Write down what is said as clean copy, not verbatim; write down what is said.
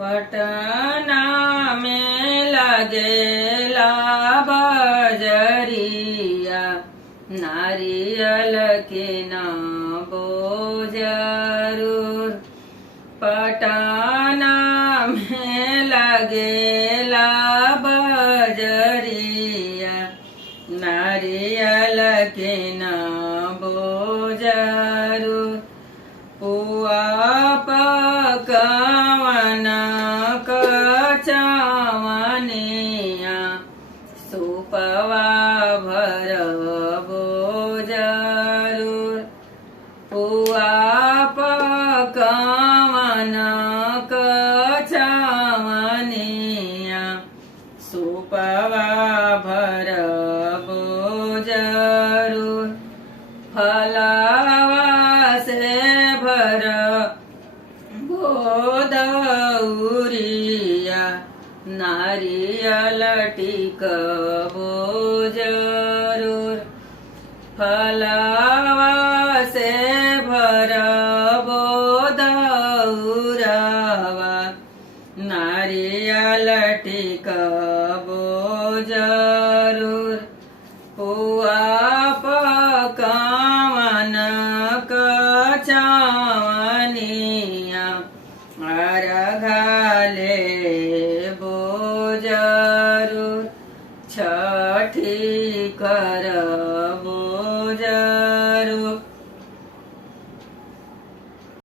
पटना में लगेला बजरिया, नारियल के न बोजरूर। पटना में लगेला बजरिया, नारियल के न बोजरूर। पुआ पकवन कचवनिया, सुपवा भर बोजरूर। पुआ पकवन कचवनिया, सुपवा भर बोजरूर। फलवा से भर बोदउरिया, नारियल टिक बोजरूर। फलवा से भर बोदउरवा, नारियल टिक बोजरूर। पुआ